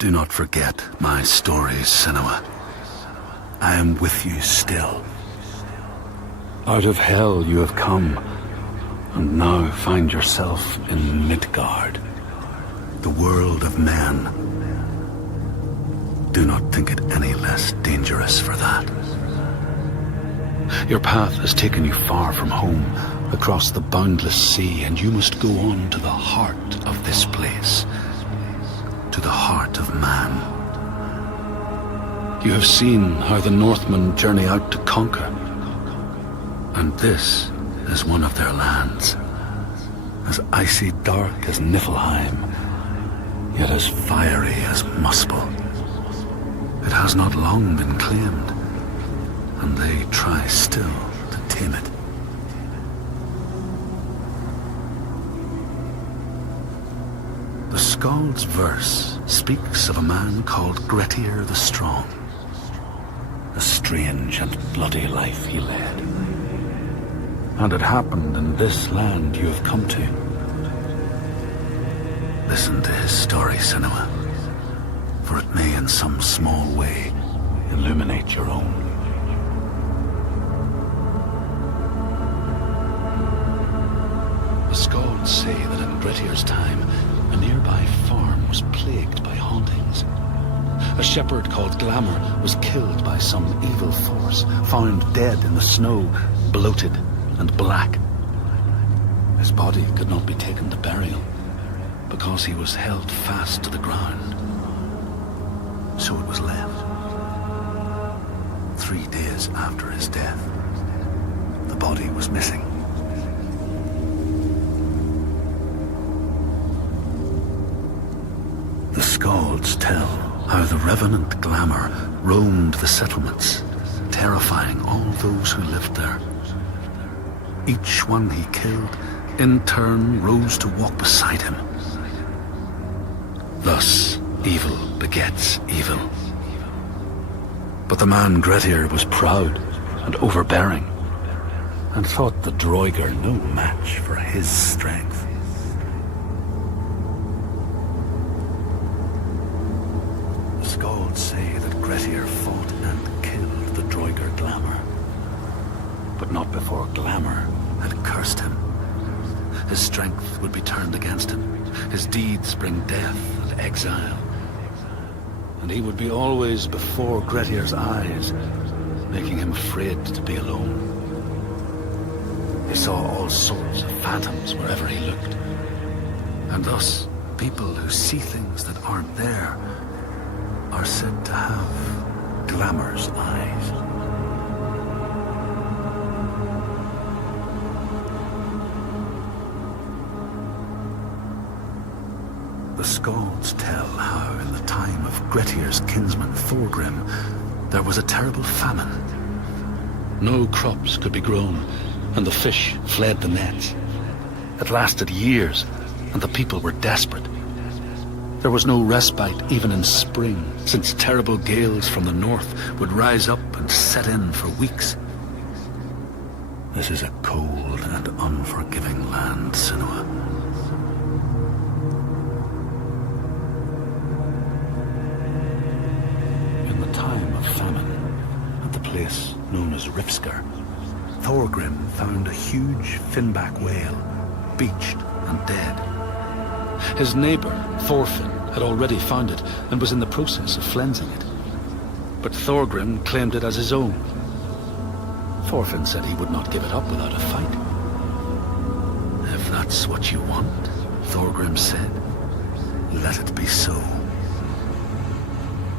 Do not forget my stories, Senua. I am with you still. Out of hell you have come, and now find yourself in Midgard, the world of men. Do not think it any less dangerous for that. Your path has taken you far from home, across the boundless sea, and you must go on to the heart of this place, to the heart of man. You have seen how the Northmen journey out to conquer, and this is one of their lands, as icy dark as Niflheim, yet as fiery as Muspel. It has not long been claimed, and they try still to tame it. The Skald's verse speaks of a man called Grettir the Strong. A strange and bloody life he led. And it happened in this land you have come to. Listen to his story, Senua, for it may in some small way illuminate your own. The Skalds say that in Grettir's time, a nearby farm was plagued by hauntings. A shepherd called Glamour was killed by some evil force, found dead in the snow, bloated and black. His body could not be taken to burial, because he was held fast to the ground. So it was left. 3 days after his death, the body was missing. The Skalds tell how the revenant Glamour roamed the settlements, terrifying all those who lived there. Each one he killed, in turn, rose to walk beside him. Thus, evil begets evil. But the man Grettir was proud and overbearing, and thought the Droiger no match for his strength. The Skalds say that Grettir fought and killed the Droiger Glamour, but not before Glamour had cursed him. His strength would be turned against him, his deeds bring death and exile, and he would be always before Grettir's eyes, making him afraid to be alone. He saw all sorts of phantoms wherever he looked, and thus people who see things that aren't there are said to have Glamour's eyes. The Skalds tell how in the time of Grettir's kinsman Thorgrim, there was a terrible famine. No crops could be grown, and the fish fled the nets. It lasted years, and the people were desperate. There was no respite even in spring, since terrible gales from the north would rise up and set in for weeks. This is a cold and unforgiving land, Senua. In the time of famine, at the place known as Ripskar, Thorgrim found a huge finback whale, beached and dead. His neighbour, Thorfinn, had already found it and was in the process of flensing it. But Thorgrim claimed it as his own. Thorfinn said he would not give it up without a fight. If that's what you want, Thorgrim said, let it be so.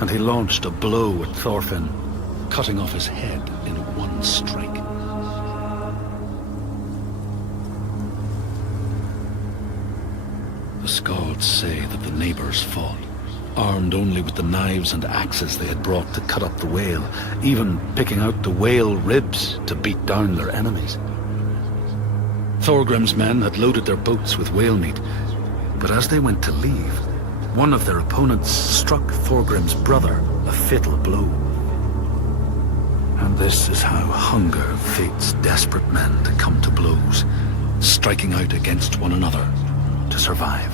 And he launched a blow at Thorfinn, cutting off his head in one strike. The Skalds say that the neighbours fought, armed only with the knives and axes they had brought to cut up the whale, even picking out the whale ribs to beat down their enemies. Thorgrim's men had loaded their boats with whale meat, but as they went to leave, one of their opponents struck Thorgrim's brother a fatal blow. And this is how hunger fates desperate men to come to blows, striking out against one another to survive.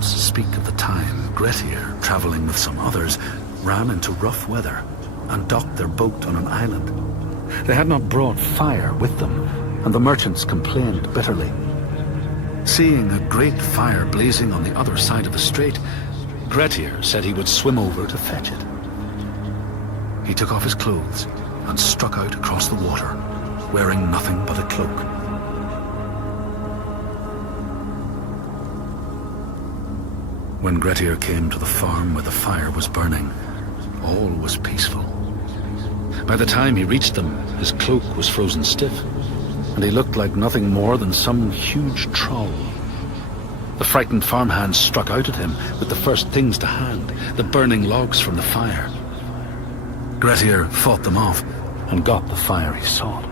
Skalds speak of the time Grettir, traveling with some others, ran into rough weather and docked their boat on an island. They had not brought fire with them, and the merchants complained bitterly. Seeing a great fire blazing on the other side of the strait, Grettir said he would swim over to fetch it. He took off his clothes and struck out across the water, wearing nothing but a cloak. When Grettir came to the farm where the fire was burning, all was peaceful. By the time he reached them, his cloak was frozen stiff, and he looked like nothing more than some huge troll. The frightened farmhands struck out at him with the first things to hand, the burning logs from the fire. Grettir fought them off and got the fire he sought.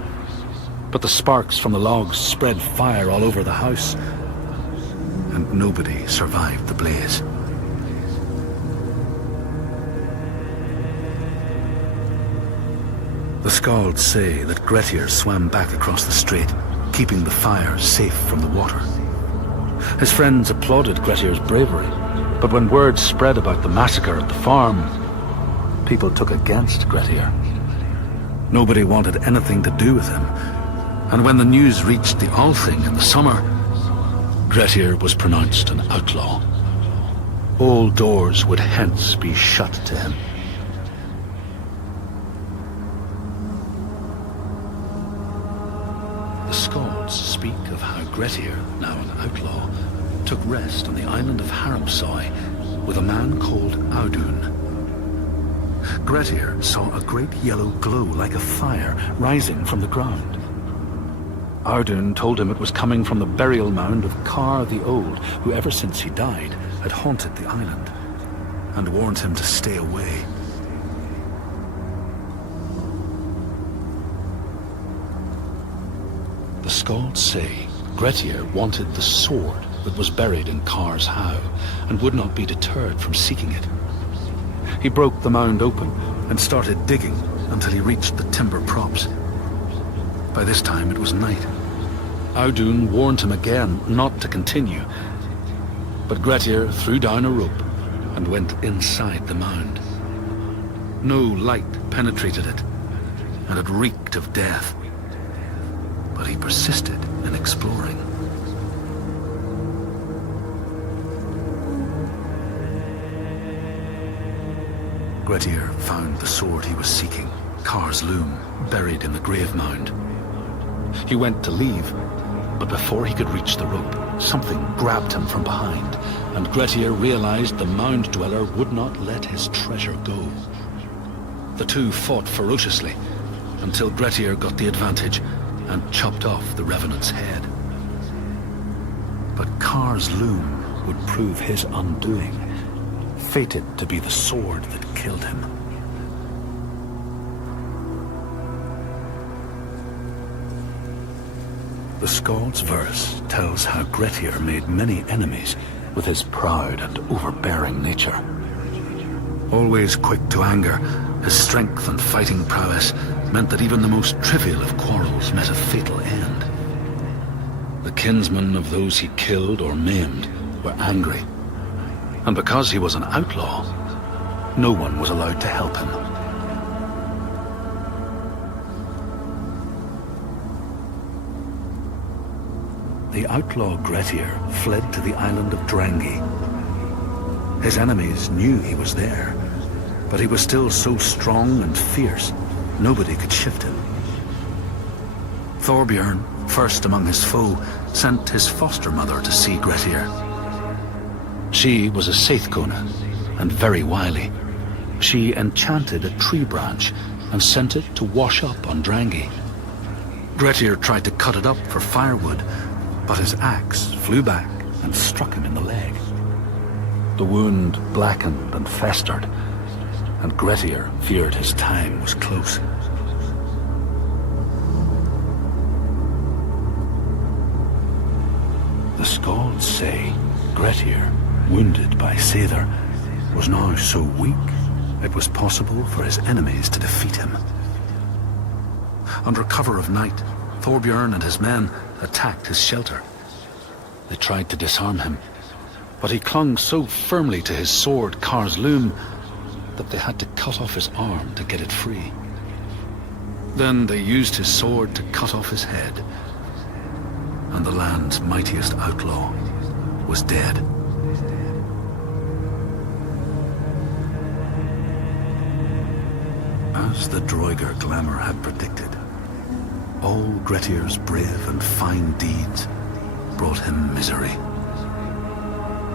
But the sparks from the logs spread fire all over the house, and nobody survived the blaze. The Skalds say that Grettir swam back across the strait, keeping the fire safe from the water. His friends applauded Grettir's bravery, but when word spread about the massacre at the farm, people took against Grettir. Nobody wanted anything to do with him, and when the news reached the Althing in the summer, Grettir was pronounced an outlaw. All doors would hence be shut to him. The Skalds speak of how Grettir, now an outlaw, took rest on the island of Haramsøy with a man called Audun. Grettir saw a great yellow glow like a fire rising from the ground. Audun told him it was coming from the burial mound of Kar the Old, who ever since he died had haunted the island, and warned him to stay away. The Skalds say Grettir wanted the sword that was buried in Kar's howe, and would not be deterred from seeking it. He broke the mound open and started digging until he reached the timber props. By this time it was night. Audun warned him again not to continue, but Grettir threw down a rope and went inside the mound. No light penetrated it, and it reeked of death. But he persisted in exploring. Grettir found the sword he was seeking, Kar's loom, buried in the grave mound. He went to leave, but before he could reach the rope, something grabbed him from behind, and Grettir realized the mound dweller would not let his treasure go. The two fought ferociously until Grettir got the advantage and chopped off the revenant's head. But Kar's loom would prove his undoing, fated to be the sword that killed him. The Skald's verse tells how Grettir made many enemies with his proud and overbearing nature. Always quick to anger, his strength and fighting prowess meant that even the most trivial of quarrels met a fatal end. The kinsmen of those he killed or maimed were angry, and because he was an outlaw, no one was allowed to help him. The outlaw Grettir fled to the island of Drangi. His enemies knew he was there, but he was still so strong and fierce, nobody could shift him. Thorbjorn, first among his foe, sent his foster mother to see Grettir. She was a Seithkona and very wily. She enchanted a tree branch and sent it to wash up on Drangi. Grettir tried to cut it up for firewood, but his axe flew back and struck him in the leg. The wound blackened and festered, and Grettir feared his time was close. The Skalds say Grettir, wounded by Seidr, was now so weak it was possible for his enemies to defeat him. Under cover of night, Thorbjorn and his men attacked his shelter. They tried to disarm him, But he clung so firmly to his sword, Kar's loom, that they had to cut off his arm to get it free. Then they used his sword to cut off his head, and the land's mightiest outlaw was dead. As the Droigar glamour had predicted, all Gretir's brave and fine deeds brought him misery.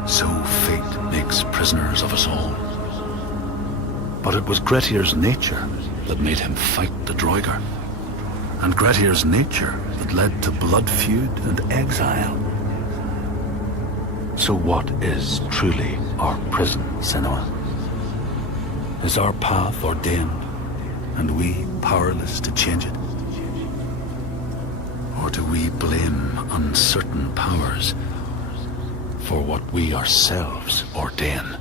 So fate makes prisoners of us all. But it was Gretir's nature that made him fight the Droigar, and Gretir's nature that led to blood feud and exile. So what is truly our prison, Senua? Is our path ordained, and we powerless to change it? Or do we blame uncertain powers for what we ourselves ordain?